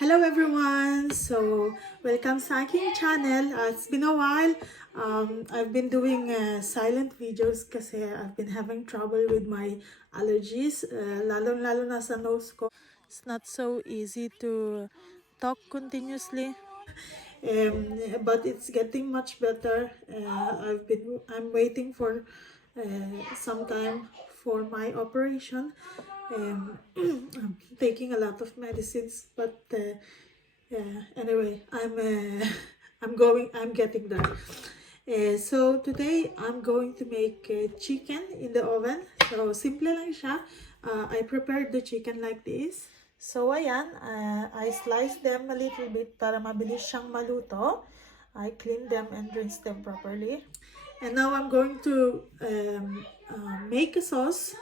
Hello everyone! So, welcome sa aking channel. It's been a while. I've been doing silent videos kasi I've been having trouble with my allergies. Lalo na sa nose ko. It's not so easy to talk continuously. But it's getting much better. I'm waiting for some time for my operation. I'm taking a lot of medicines, but anyway, I'm getting there. So today I'm going to make chicken in the oven. So simple lang siya. I prepared the chicken like this. So ayan, I sliced them a little bit para mabilis siyang maluto. I cleaned them and rinsed them properly. And now I'm going to make a sauce.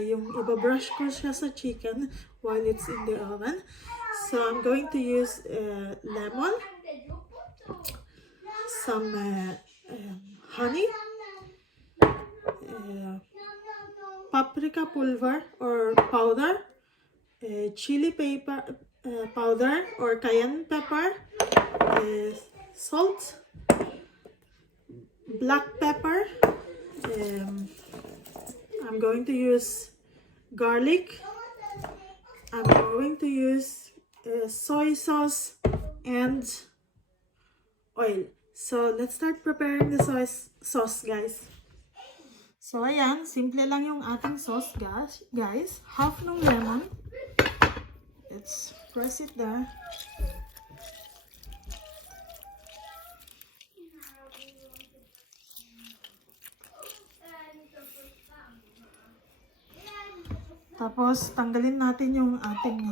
Yung ibabrush ko siya sa chicken while it's in the oven. So I'm going to use lemon, some honey, paprika pulver or powder, chili pepper powder or cayenne pepper, salt, black pepper. I'm going to use garlic. I'm going to use soy sauce and oil. So let's start preparing the soy sauce, guys. So ayan, simple lang yung ating sauce, guys. Half ng lemon. Let's press it there. Tapos, tanggalin natin yung ating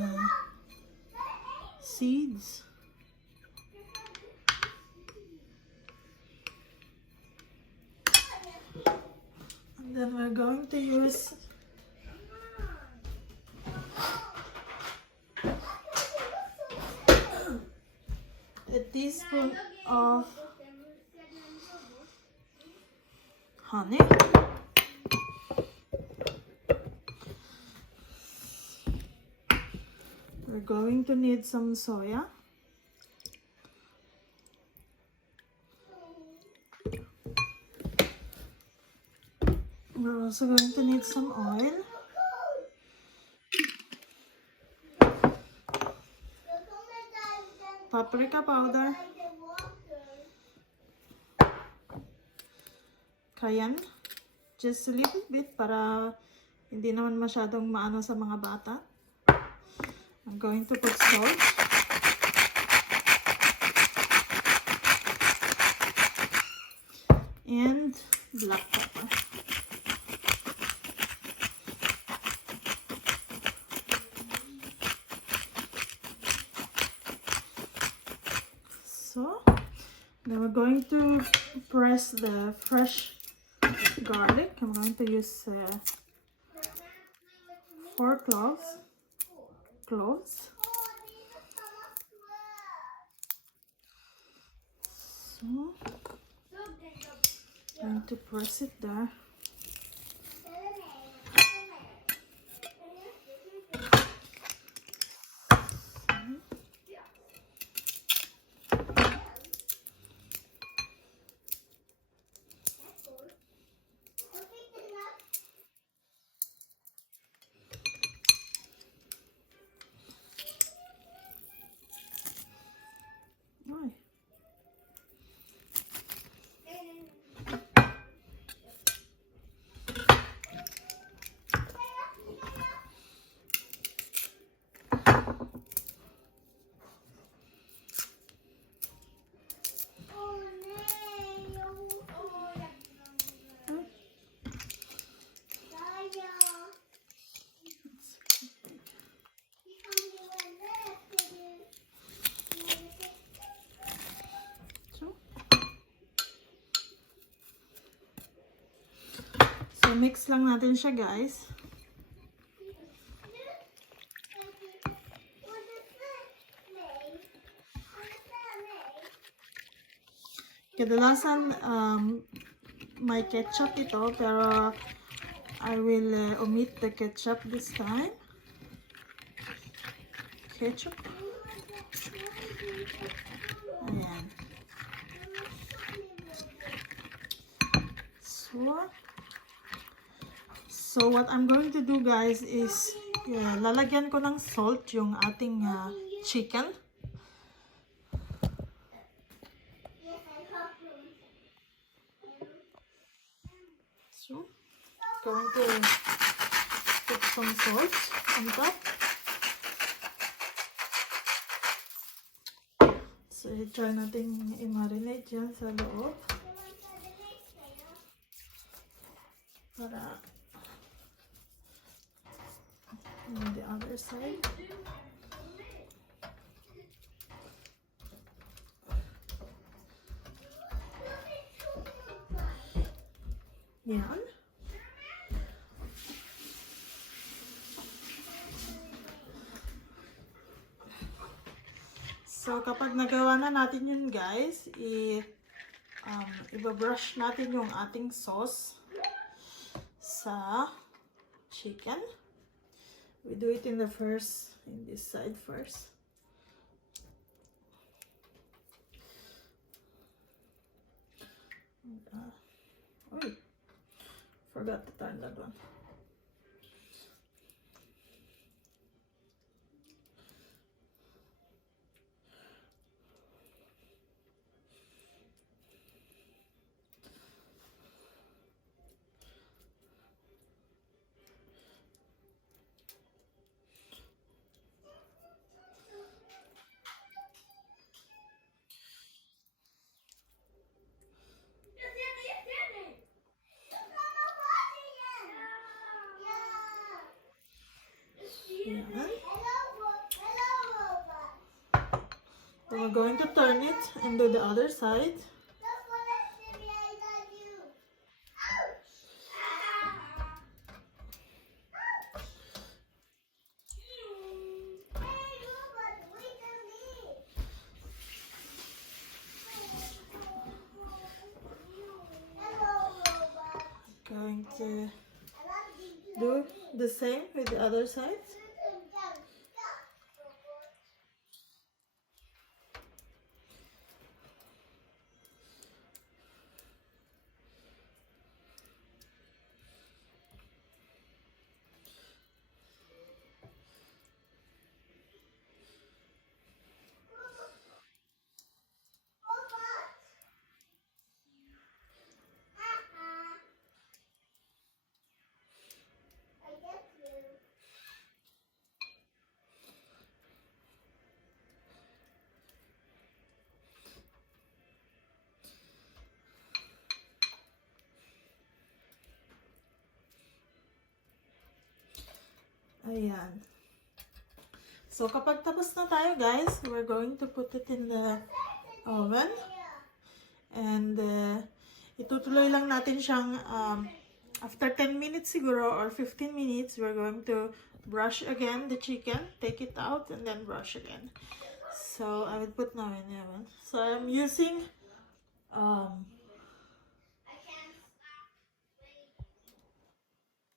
seeds. And then we're going to use a teaspoon of honey. We're going to need some soya. We're also going to need some oil. Paprika powder. Cayenne. Just a little bit para hindi naman masyadong maano sa mga bata. I'm going to put salt. And black pepper. So, then we're going to press the fresh garlic. I'm going to use 4 cloves. So, I'm going to press it there. So, mix lang natin siya, guys. Kadalasan, may ketchup ito, pero I will omit the ketchup this time. Ketchup. Ayan. So what I'm going to do, guys, is lalagyan ko ng salt yung ating chicken. So, going to put some salt on top. So, i-try natin i-marinate yan sa loob. Para on the other side. Yan. So, kapag nagawa na natin yun, guys, ibabrush natin yung ating sauce sa chicken. We do it in this side first. Oh, forgot to turn that one. We're going to turn it and do the other side. Going to do the same with the other side. Ayan. So, kapag tapos na tayo, guys, we're going to put it in the oven. And, itutuloy lang natin siyang, after 10 minutes siguro, or 15 minutes, we're going to brush again the chicken, take it out, and then brush again. So, I will put now in the oven. So, I'm using,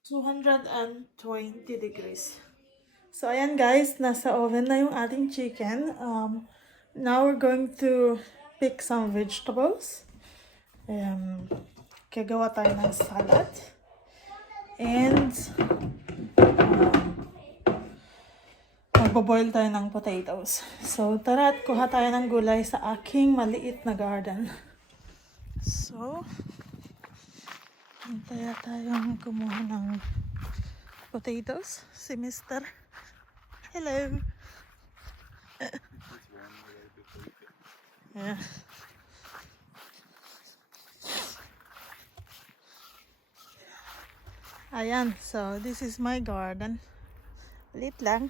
220 degrees. So, ayan guys, nasa oven na yung ating chicken. Now, we're going to pick some vegetables. Kagawa tayo ng salad. And, magbo-boil tayo ng potatoes. So, tara at kuha tayo ng gulay sa aking maliit na garden. So, hintaya tayong kumuha ng potatoes. Si Mr. Hello. Yeah. Ayan, so this is my garden. Lit lang.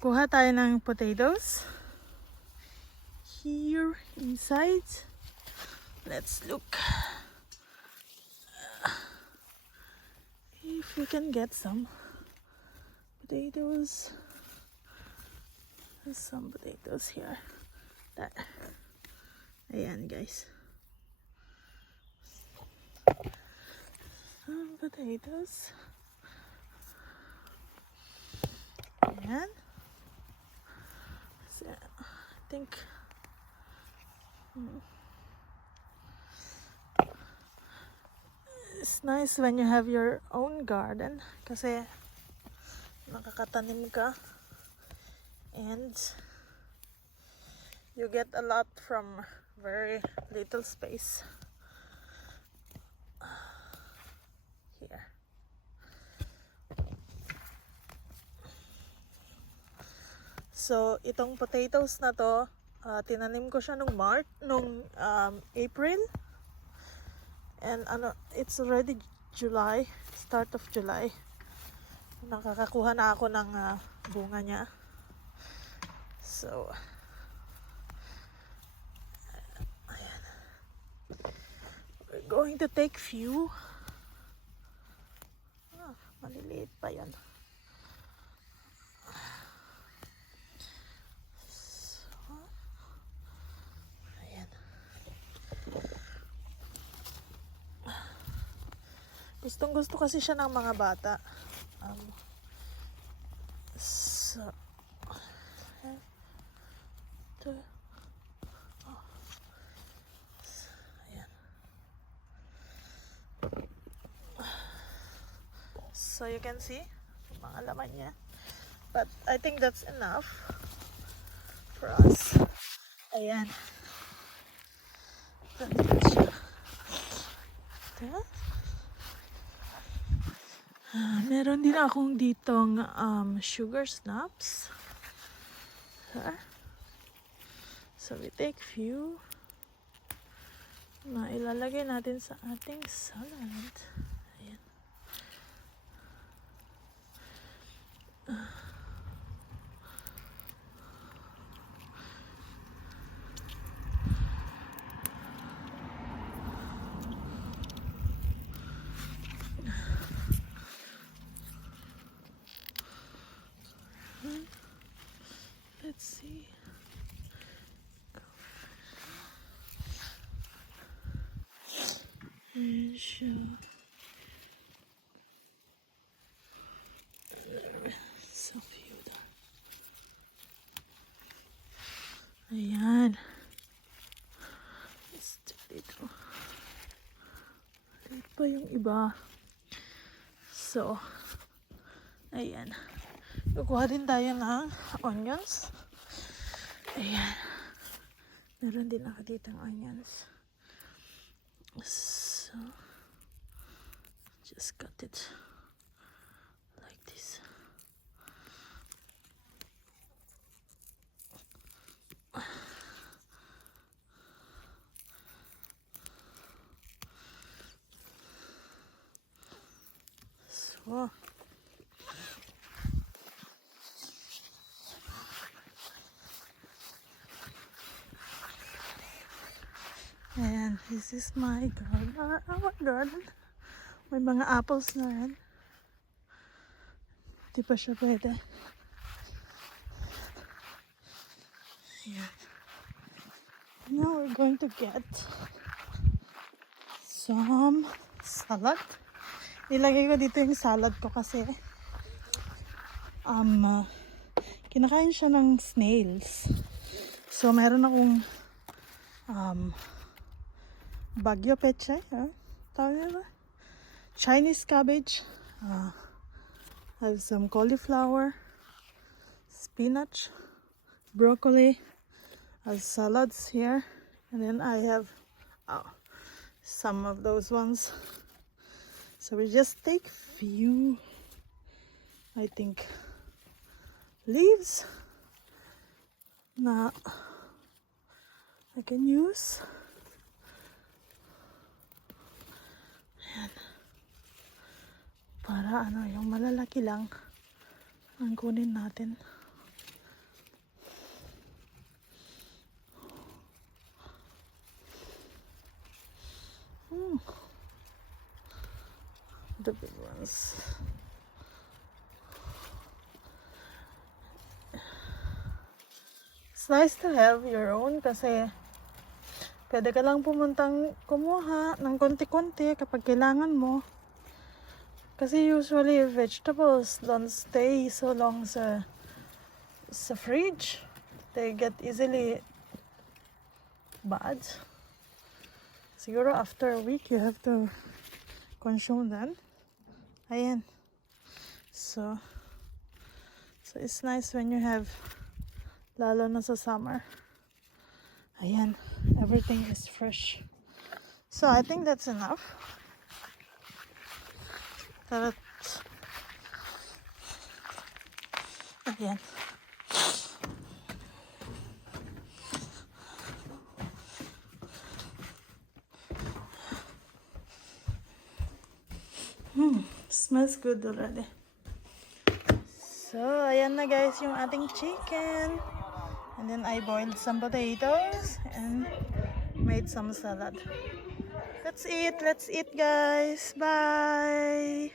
Kuha tayo ng potatoes. Here inside. Let's look. If we can get some potatoes. There's some potatoes here. That. Ayan guys. Some potatoes. Ayan. So, I think it's nice when you have your own garden kasi nakakatanim ka and you get a lot from very little space. Here. So, itong potatoes na to, tinanim ko siya nung April. And it's already July, start of July. Nakakakuha na ako ng bunga niya. So, ayan. We're going to take few. Maliliit pa yan. So, ayan. Gustong gusto kasi siya ng mga bata. So, ito. Oh. Ayan. So you can see mga laman niya. But I think that's enough for us. Ayan. Ganito siya. Ito. Meron din akong ditong sugar snaps. So we take few na ilalagay natin sa ating salad. Ayan. Let's see. And show. So few there. Ayan. Let's do dito. Dito pa yung iba. So, ayan. Kukuha din tayo ng onions. Ayan. Meron din ako dito ng onions. So, just cut it like this. So, ayan, this is my garden. Our garden. May mga apples na rin. Di pa siya pwede. Ayan. Now we're going to get some salad. Nilagay ko dito yung salad ko kasi kinakain siya ng snails. So meron akong Bagyo peche, tawag nila? Chinese cabbage. Have some cauliflower, spinach, broccoli, have salads here, and then I have some of those ones. So we just take few, I think, leaves na I can use. Ayan. Para yung malalaki lang ang kunin natin. The big ones. It's nice to have your own kasi pwede ka lang pumuntang kumuha ng konti-konti kapag kailangan mo. Kasi usually vegetables don't stay so long sa fridge. they get easily bad. Siguro after a week, you have to consume them. Ayan. So it's nice when you have, lalo na sa summer. Ayan. Everything is fresh. So I think that's enough. Ayan. Smells good already. So, ayan na guys yung ating chicken. And then I boiled some potatoes and made some salad. Let's eat guys. Bye!